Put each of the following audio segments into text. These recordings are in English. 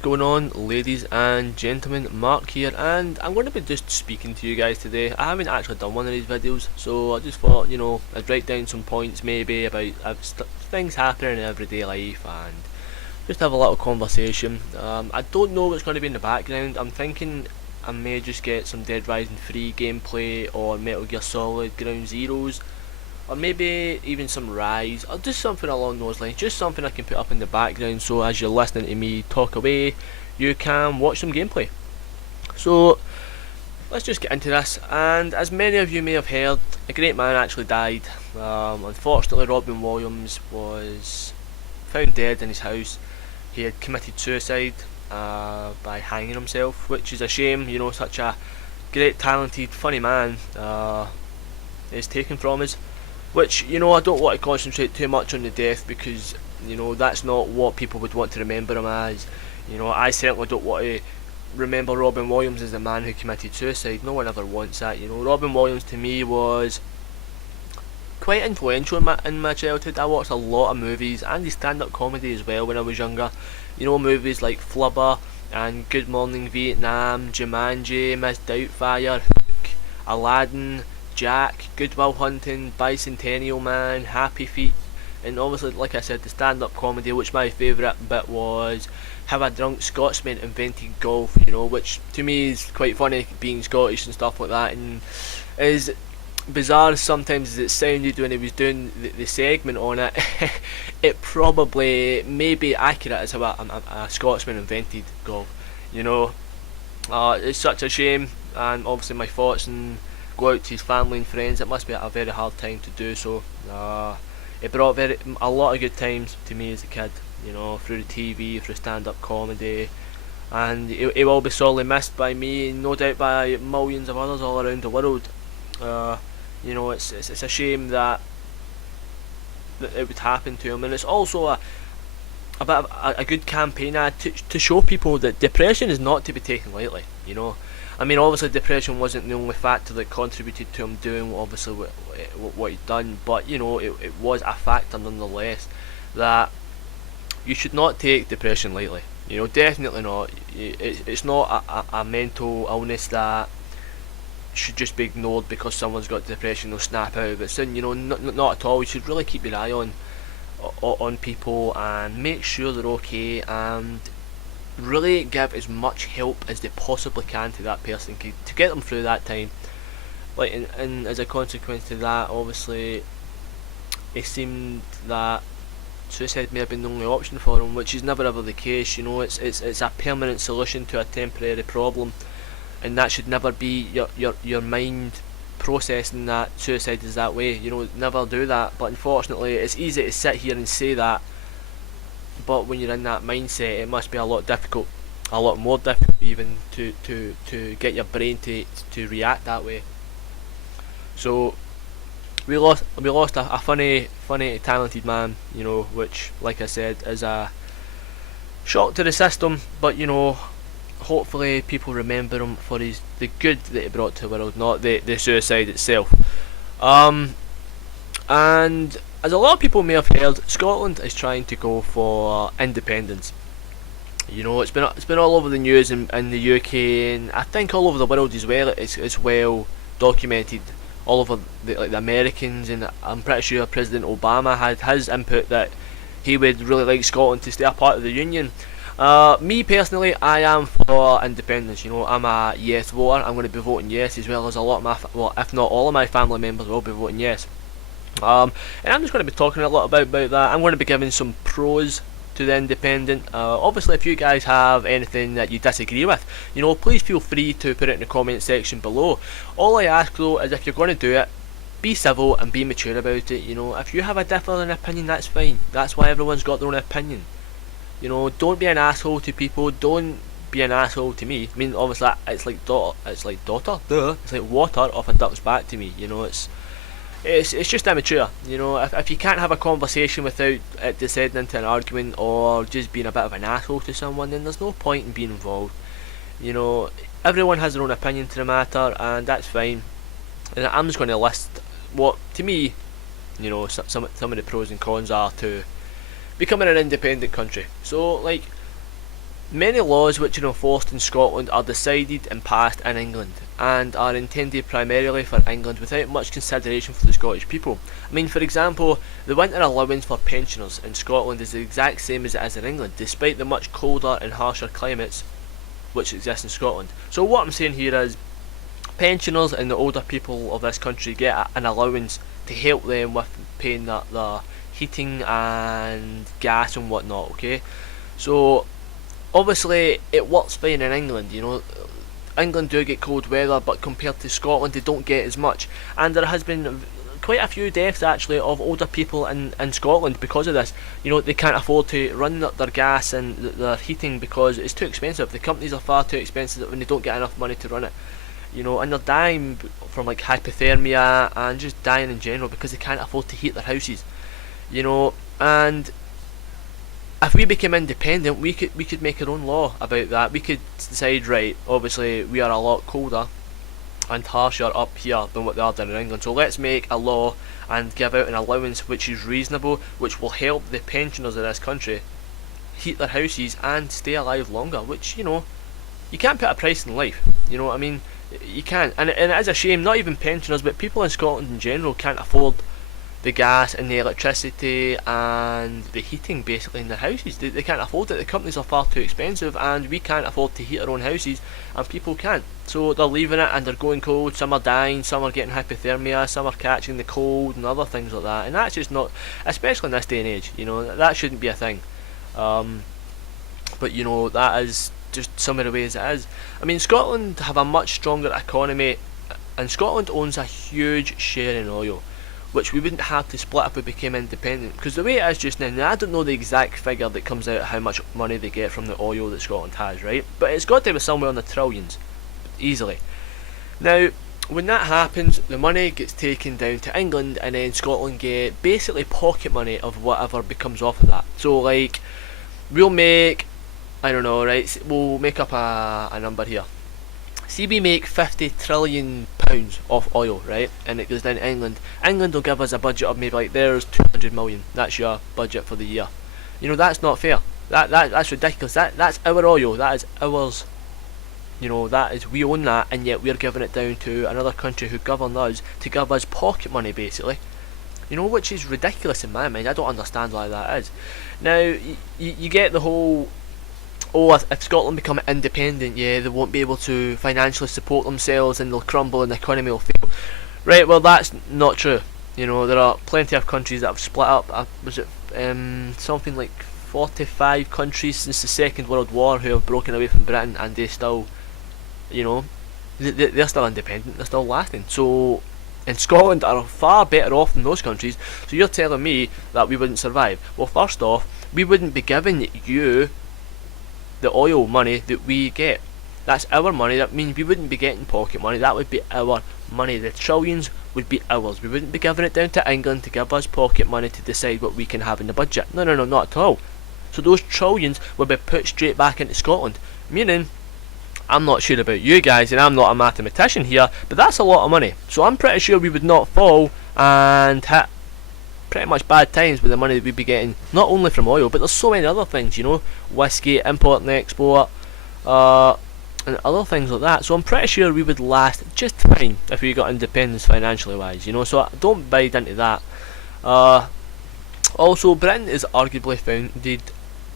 is going on, ladies and gentlemen? Mark here, and I'm going to be just speaking to you guys today. I haven't actually done one of these videos, so I just thought, I'd write down some points maybe about things happening in everyday life and just have a little conversation. I don't know what's going to be in the background. I'm thinking I may just get some Dead Rising 3 gameplay or Metal Gear Solid Ground Zeroes, or maybe even some Rise, or just something along those lines, just something I can put up in the background so as you're listening to me talk away, you can watch some gameplay. So let's just get into this, and as many of you may have heard, a great man actually died. Unfortunately, Robin Williams was found dead in his house. He had committed suicide by hanging himself, which is a shame. Such a great, talented, funny man is taken from us. Which, I don't want to concentrate too much on the death because, that's not what people would want to remember him as. I certainly don't want to remember Robin Williams as the man who committed suicide. No one ever wants that. Robin Williams to me was quite influential in my childhood. I watched a lot of movies and the stand-up comedy as well when I was younger. Movies like Flubber and Good Morning Vietnam, Jumanji, Miss Doubtfire, Hook, Aladdin, Jack, Good Will Hunting, Bicentennial Man, Happy Feet, and obviously, like I said, the stand-up comedy, which my favourite bit was how a drunk Scotsman invented golf, which to me is quite funny, being Scottish and stuff like that, and is bizarre sometimes as it sounded when he was doing the segment on it. It probably may be accurate as how a Scotsman invented golf, It's such a shame, and obviously my thoughts and go out to his family and friends. It must be a very hard time to do so. It brought a lot of good times to me as a kid, through the TV, through stand-up comedy, and he will be sorely missed by me, and no doubt by millions of others all around the world. It's a shame that it would happen to him, and it's also a bit of a good campaign ad to show people that depression is not to be taken lightly. Obviously depression wasn't the only factor that contributed to him doing obviously what he'd done, but it was a factor nonetheless that you should not take depression lightly. Definitely not. It's not a mental illness that should just be ignored because someone's got depression. They'll snap out of it soon. Not at all. You should really keep your eye on people and make sure they're okay, and really give as much help as they possibly can to that person to get them through that time. And as a consequence to that, obviously it seemed that suicide may have been the only option for him, which is never ever the case. It's a permanent solution to a temporary problem, and that should never be your mind processing that suicide is that way. Never do that. But unfortunately, it's easy to sit here and say that, but when you're in that mindset, it must be a lot more difficult even to get your brain to react that way. So we lost a funny, talented man, which, like I said, is a shock to the system. But hopefully people remember him for the good that he brought to the world, not the suicide itself. And as a lot of people may have heard, Scotland is trying to go for independence. It's been all over the news in the UK, and I think all over the world as well. It's well documented all over the Americans, and I'm pretty sure President Obama had his input that he would really like Scotland to stay a part of the Union. Me personally, I am for independence. I'm a yes voter. I'm going to be voting yes, as well as a lot of if not all of my family members will be voting yes. And I'm just going to be talking a lot about that. I'm going to be giving some pros to the independent. Obviously, if you guys have anything that you disagree with, please feel free to put it in the comment section below. All I ask though is, if you're going to do it, be civil and be mature about it. If you have a different opinion, that's fine. That's why everyone's got their own opinion. Don't be an asshole to people. Don't be an asshole to me. Obviously, it's like water off a duck's back to me. It's just immature. If you can't have a conversation without it descending into an argument or just being a bit of an asshole to someone, then there's no point in being involved. Everyone has their own opinion to the matter, and that's fine. And I'm just going to list what, to me, some of the pros and cons are to becoming an independent country. So, Many laws which are enforced in Scotland are decided and passed in England, and are intended primarily for England without much consideration for the Scottish people. I mean, for example, the winter allowance for pensioners in Scotland is the exact same as it is in England, despite the much colder and harsher climates which exist in Scotland. So what I'm saying here is, pensioners and the older people of this country get an allowance to help them with paying their heating and gas and whatnot, okay? So obviously it works fine in England, you know. England do get cold weather, but compared to Scotland they don't get as much, and there has been quite a few deaths actually of older people in Scotland because of this. You know, they can't afford to run their gas and their heating because it's too expensive. The companies are far too expensive when they don't get enough money to run it. You know, and they're dying from like hypothermia and just dying in general because they can't afford to heat their houses. You know, and if we became independent, we could make our own law about that. We could decide, right, obviously we are a lot colder and harsher up here than what they are down in England, so let's make a law and give out an allowance which is reasonable, which will help the pensioners of this country heat their houses and stay alive longer, which, you know, you can't put a price in life, you know what I mean? You can't, and it is a shame, not even pensioners, but people in Scotland in general can't afford the gas and the electricity and the heating basically in their houses. They can't afford it. The companies are far too expensive, and we can't afford to heat our own houses, and people can't. So they're leaving it and they're going cold. Some are dying, some are getting hypothermia, some are catching the cold and other things like that. And that's just not, especially in this day and age, you know, that shouldn't be a thing. But you know, that is just some of the ways it is. I mean, Scotland have a much stronger economy, and Scotland owns a huge share in oil, which we wouldn't have to split if we became independent. Because the way it is just now, I don't know the exact figure that comes out of how much money they get from the oil that Scotland has, right? But it's got to be somewhere in the trillions, easily. Now, when that happens, the money gets taken down to England, and then Scotland get basically pocket money of whatever becomes off of that. So, like, we'll make, I don't know, right? We'll make up a number here. See, we make £50 trillion off oil, right? And it goes down to England. England will give us a budget of maybe like, there's 200 million. That's your budget for the year. You know, that's not fair. That's ridiculous. That's our oil. That is ours. You know, that is, we own that, and yet we're giving it down to another country who govern us to give us pocket money, basically. You know, which is ridiculous in my mind. I don't understand why that is. Now, you get the whole, oh, if Scotland become independent, yeah, they won't be able to financially support themselves and they'll crumble and the economy will fail. Right, well, that's not true. You know, there are plenty of countries that have split up. Was it something like 45 countries since the Second World War who have broken away from Britain, and they still, you know, they're still independent, they're still lasting. So, and Scotland are far better off than those countries. So you're telling me that we wouldn't survive? Well, first off, we wouldn't be giving you the oil money that we get. That's our money. That means we wouldn't be getting pocket money. That would be our money. The trillions would be ours. We wouldn't be giving it down to England to give us pocket money to decide what we can have in the budget. No, not at all. So those trillions would be put straight back into Scotland. Meaning, I'm not sure about you guys, and I'm not a mathematician here, but that's a lot of money. So I'm pretty sure we would not fall and hit pretty much bad times with the money that we'd be getting, not only from oil, but there's so many other things, you know, whiskey, import and export, and other things like that. So I'm pretty sure we would last just fine if we got independence financially wise, you know, so don't bite into that. Also, Britain is arguably founded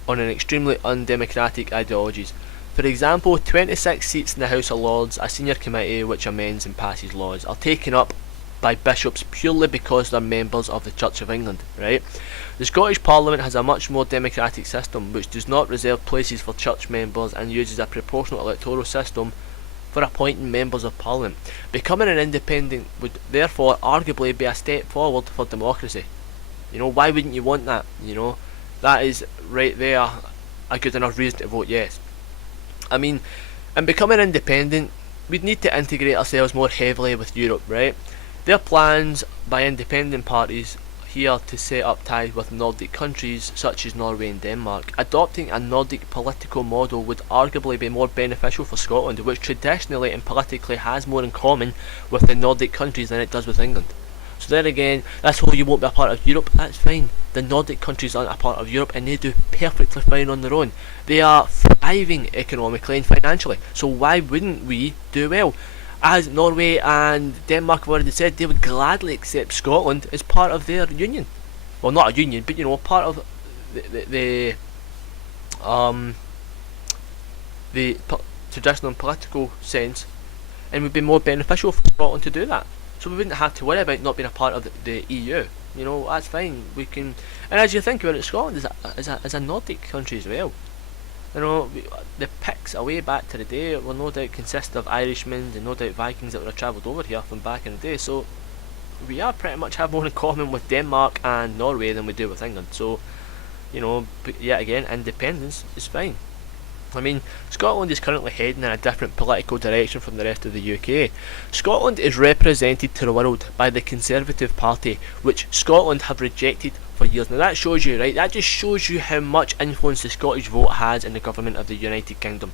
on an extremely undemocratic ideologies. For example, 26 seats in the House of Lords, a senior committee which amends and passes laws, are taken up by bishops purely because they're members of the Church of England, right? The Scottish Parliament has a much more democratic system which does not reserve places for church members and uses a proportional electoral system for appointing members of Parliament. Becoming an independent would therefore arguably be a step forward for democracy. You know, why wouldn't you want that? You know, that is right there a good enough reason to vote yes. I mean, in becoming independent, we'd need to integrate ourselves more heavily with Europe, right? There are plans by independent parties here to set up ties with Nordic countries such as Norway and Denmark. Adopting a Nordic political model would arguably be more beneficial for Scotland, which traditionally and politically has more in common with the Nordic countries than it does with England. So there again, that's why you won't be a part of Europe. That's fine. The Nordic countries aren't a part of Europe, and they do perfectly fine on their own. They are free thriving economically and financially. So why wouldn't we do well? As Norway and Denmark have already said, they would gladly accept Scotland as part of their union. Well, not a union, but part of the traditional and political sense, and would be more beneficial for Scotland to do that. So we wouldn't have to worry about not being a part of the EU. That's fine. We can, and as you think about it, Scotland is a Nordic country as well. The Picts away back to the day will no doubt consist of Irishmen and no doubt Vikings that would have travelled over here from back in the day. So we are pretty much have more in common with Denmark and Norway than we do with England. So, but yet again, independence is fine. Scotland is currently heading in a different political direction from the rest of the UK. Scotland is represented to the world by the Conservative Party, which Scotland have rejected for years. Now that shows you, right? That just shows you how much influence the Scottish vote has in the government of the United Kingdom.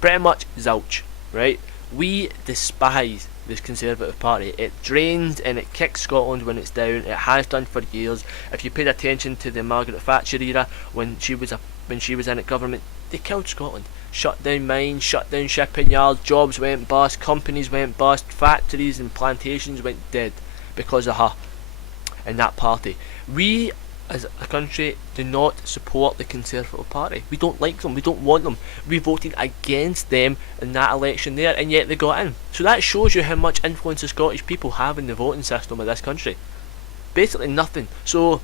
Pretty much zilch, right? We despise this Conservative Party. It drains and it kicks Scotland when it's down. It has done for years. If you paid attention to the Margaret Thatcher era when she was in a government, they killed Scotland. Shut down mines, shut down shipping yards, jobs went bust, companies went bust, factories and plantations went dead because of her and that party. We as a country do not support the Conservative Party. We don't like them, we don't want them. We voted against them in that election there, and yet they got in. So that shows you how much influence the Scottish people have in the voting system of this country. Basically nothing. So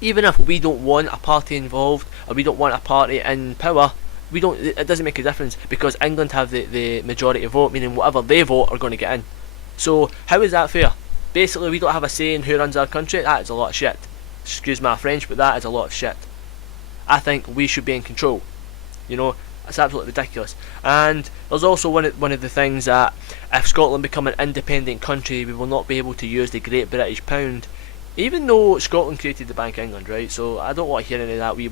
even if we don't want a party involved, or we don't want a party in power, it doesn't make a difference, because England have the majority vote, meaning whatever they vote are going to get in. So how is that fair? Basically we don't have a say in who runs our country. That is a lot of shit. Excuse my French, but that is a lot of shit. I think we should be in control. It's absolutely ridiculous. And there's also one of the things that if Scotland become an independent country, we will not be able to use the Great British Pound. Even though Scotland created the Bank of England, right? So I don't want to hear any of that. We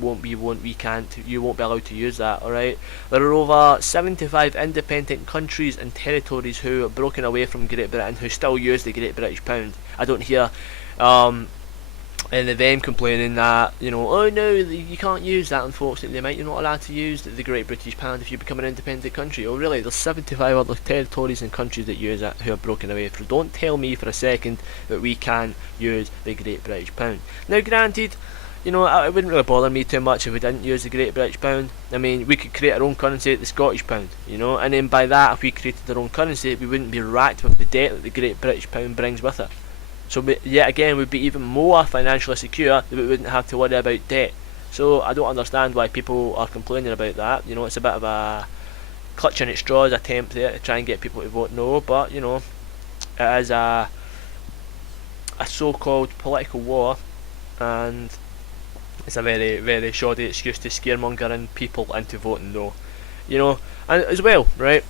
can't. You won't be allowed to use that, alright? There are over 75 independent countries and territories who have broken away from Great Britain who still use the Great British Pound. I don't hear any of them complaining that, oh no, you can't use that, unfortunately, you're not allowed to use the Great British Pound if you become an independent country. Oh really, there's 75 other territories and countries that use it who have broken away. Don't tell me for a second that we can't use the Great British Pound. Now granted, it wouldn't really bother me too much if we didn't use the Great British Pound. We could create our own currency, the Scottish Pound, and then by that, if we created our own currency, we wouldn't be racked with the debt that the Great British Pound brings with it. So yet again, we'd be even more financially secure, that we wouldn't have to worry about debt. So I don't understand why people are complaining about that. It's a bit of a clutching at straws attempt there to try and get people to vote no, but it is a so-called political war, and it's a very, very shoddy excuse to scaremongering people into voting no. And as well, right?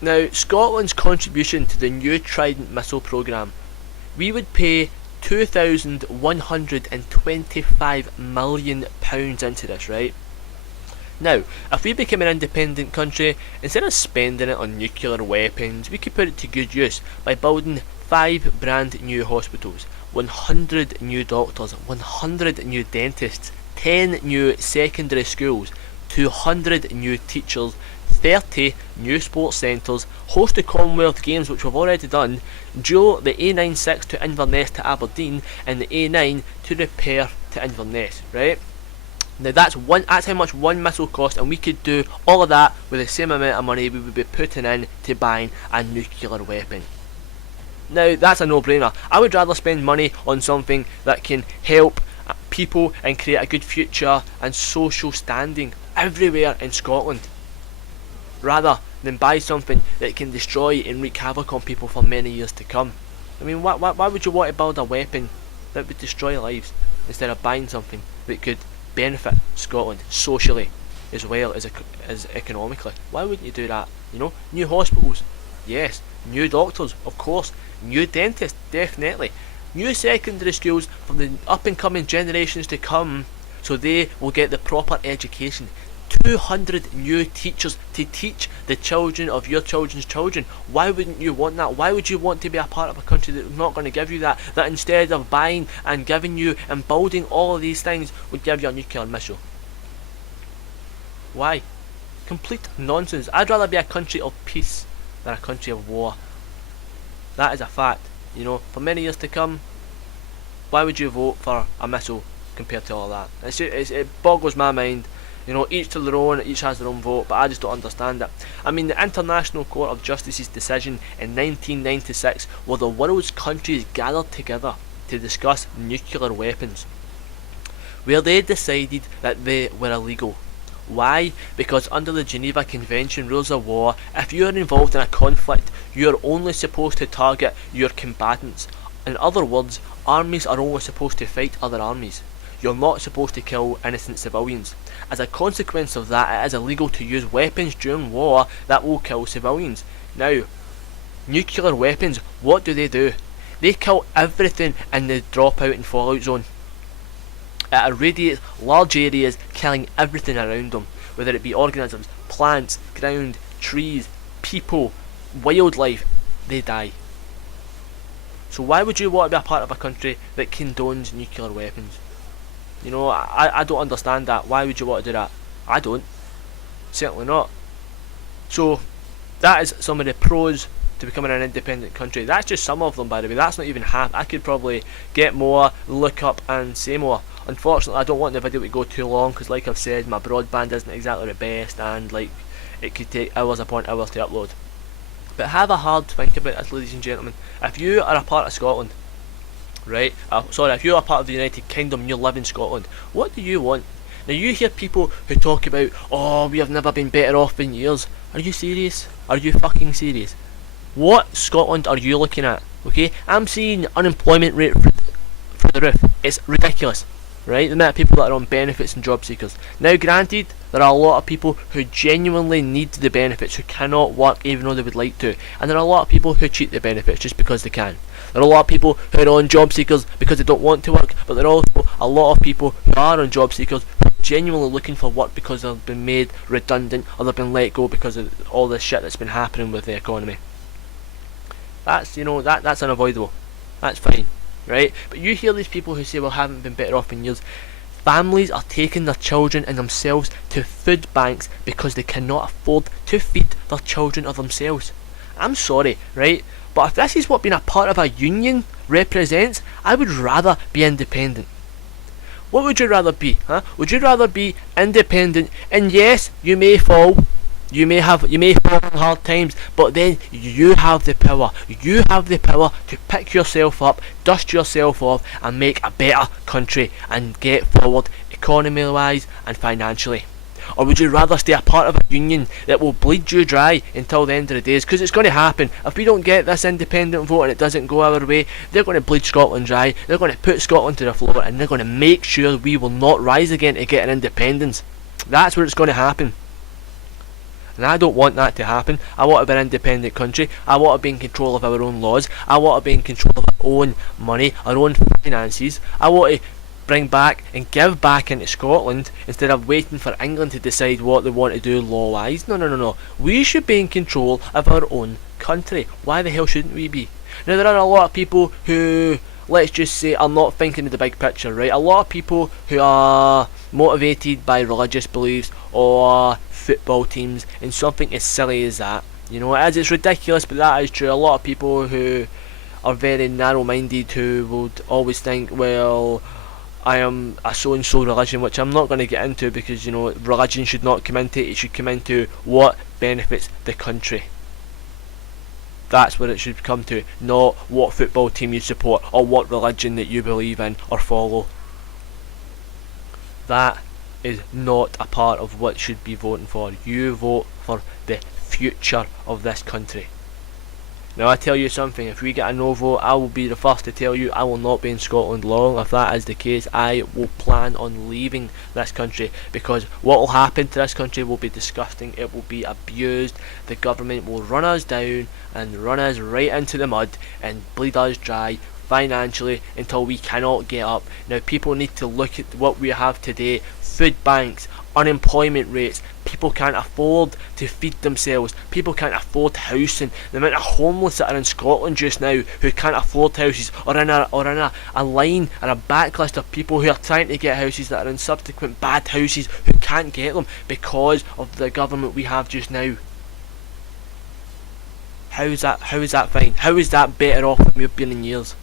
Now, Scotland's contribution to the new Trident missile programme, we would pay £2,125 million into this, right? Now, if we became an independent country, instead of spending it on nuclear weapons, we could put it to good use by building 5 brand new hospitals, 100 new doctors, 100 new dentists, 10 new secondary schools, 200 new teachers, 30 new sports centres, host the Commonwealth Games, which we've already done, dual the A96 to Inverness to Aberdeen, and the A9 to Repair to Inverness, right? Now that's how much one missile costs, and we could do all of that with the same amount of money we would be putting in to buying a nuclear weapon. Now that's a no-brainer. I would rather spend money on something that can help people and create a good future and social standing everywhere in Scotland, rather than buy something that can destroy and wreak havoc on people for many years to come. Why would you want to build a weapon that would destroy lives instead of buying something that could benefit Scotland socially as well as economically? Why wouldn't you do that? New hospitals, yes. New doctors, of course. New dentists, definitely. New secondary schools for the up and coming generations to come, so they will get the proper education. 200 new teachers to teach the children of your children's children. Why wouldn't you want that? Why would you want to be a part of a country that's not going to give you that? That instead of buying and giving you and building all of these things, would give you a nuclear missile? Why? Complete nonsense. I'd rather be a country of peace than a country of war. That is a fact. You know, for many years to come, why would you vote for a missile compared to all that? It boggles my mind. You know, each to their own, each has their own vote, but I just don't understand it. I mean, the International Court of Justice's decision in 1996 where the world's countries gathered together to discuss nuclear weapons, where they decided that they were illegal. Why? Because under the Geneva Convention rules of war, if you are involved in a conflict, you are only supposed to target your combatants. In other words, armies are only supposed to fight other armies. You're not supposed to kill innocent civilians. As a consequence of that, it is illegal to use weapons during war that will kill civilians. Now, nuclear weapons, what do? They kill everything in the dropout and fallout zone. It irradiates large areas, killing everything around them, whether it be organisms, plants, ground, trees, people, wildlife, they die. So why would you want to be a part of a country that condones nuclear weapons? You know, I don't understand that. Why would you want to do that? I don't. Certainly not. So, that is some of the pros to becoming an independent country. That's just some of them, by the way. That's not even half. I could probably get more, look up and say more. Unfortunately, I don't want the video to go too long because, like I've said, my broadband isn't exactly the best and like it could take hours upon hours to upload. But have a hard think about this, ladies and gentlemen. If you are a part of Scotland, right, if you're a part of the United Kingdom and you live in Scotland, what do you want? Now you hear people who talk about, oh, we have never been better off in years. Are you serious? Are you fucking serious? What Scotland are you looking at? Okay, I'm seeing unemployment rate through the roof. It's ridiculous, right? The amount of people that are on benefits and job seekers. Now granted, there are a lot of people who genuinely need the benefits, who cannot work even though they would like to. And there are a lot of people who cheat the benefits just because they can. There are a lot of people who are on job seekers because they don't want to work, but there are also a lot of people who are on job seekers who are genuinely looking for work because they've been made redundant or they've been let go because of all this shit that's been happening with the economy. That's, you know, that's unavoidable. That's fine, right? But you hear these people who say, well, haven't been better off in years. Families are taking their children and themselves to food banks because they cannot afford to feed their children or themselves. I'm sorry, right? But if this is what being a part of a union represents, I would rather be independent. What would you rather be, huh? Would you rather be independent? And yes, you may fall. You may fall in hard times, but then you have the power. You have the power to pick yourself up, dust yourself off, and make a better country and get forward economy-wise and financially. Or would you rather stay a part of a union that will bleed you dry until the end of the days? Because it's going to happen. If we don't get this independent vote and it doesn't go our way, they're going to bleed Scotland dry. They're going to put Scotland to the floor, and they're going to make sure we will not rise again to get an independence. That's where it's going to happen. And I don't want that to happen. I want to be an independent country. I want to be in control of our own laws. I want to be in control of our own money, our own finances. I want to bring back and give back into Scotland instead of waiting for England to decide what they want to do law-wise. No. We should be in control of our own country. Why the hell shouldn't we be? Now, there are a lot of people who, let's just say, are not thinking of the big picture, right? A lot of people who are motivated by religious beliefs or football teams and something as silly as that. You know, it's ridiculous, but that is true. A lot of people who are very narrow-minded who would always think, well, I am a so-and-so religion, which I'm not going to get into because, you know, religion should not come into it. It should come into what benefits the country. That's what it should come to, not what football team you support or what religion that you believe in or follow. That is not a part of what should be voting for. You vote for the future of this country. Now, I tell you something, if we get a no vote, I will be the first to tell you I will not be in Scotland long. If that is the case, I will plan on leaving this country, because what will happen to this country will be disgusting. It will be abused. The government will run us down and run us right into the mud and bleed us dry financially until we cannot get up. Now, people need to look at what we have today. Food banks, unemployment rates, people can't afford to feed themselves, people can't afford housing. The amount of homeless that are in Scotland just now who can't afford houses, or in a line and a backlist of people who are trying to get houses that are in subsequent bad houses who can't get them because of the government we have just now. How is that fine? How is that better off than we've been in years?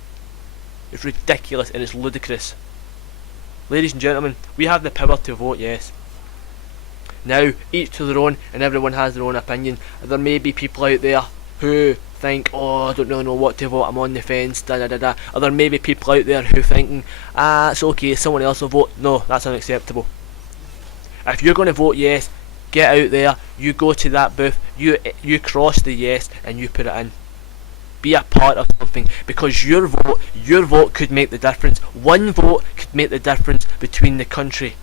It's ridiculous and it's ludicrous. Ladies and gentlemen, we have the power to vote yes. Now, each to their own, and everyone has their own opinion. There may be people out there who think, oh, I don't really know what to vote, I'm on the fence, da da da da. Or there may be people out there who thinking, it's okay, someone else will vote. No, that's unacceptable. If you're going to vote yes, get out there, you go to that booth, you cross the yes and you put it in. Be a part of something, because your vote could make the difference. One vote could make the difference between the country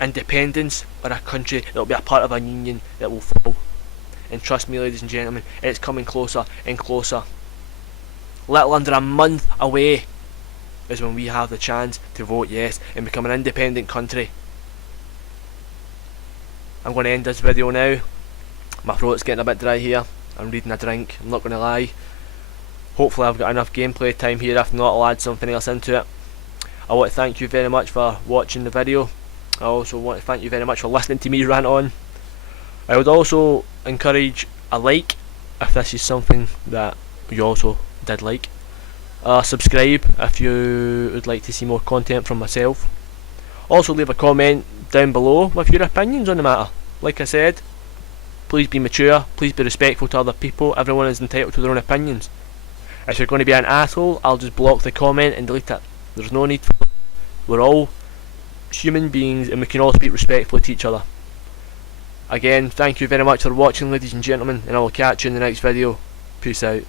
independence or a country that will be a part of a union that will fall. And trust me, ladies and gentlemen, it's coming closer and closer. Little under a month away is when we have the chance to vote yes and become an independent country. I'm going to end this video now. My throat's getting a bit dry here. I'm reading a drink, I'm not going to lie. Hopefully I've got enough gameplay time here. If not, I'll add something else into it. I want to thank you very much for watching the video. I also want to thank you very much for listening to me rant on. I would also encourage a like if this is something that you also did like. Subscribe if you would like to see more content from myself. Also leave a comment down below with your opinions on the matter. Like I said, please be mature, please be respectful to other people. Everyone is entitled to their own opinions. If you're going to be an asshole, I'll just block the comment and delete it. There's no need for that. We're all human beings and we can all speak respectfully to each other. Again, thank you very much for watching, ladies and gentlemen, and I will catch you in the next video. Peace out.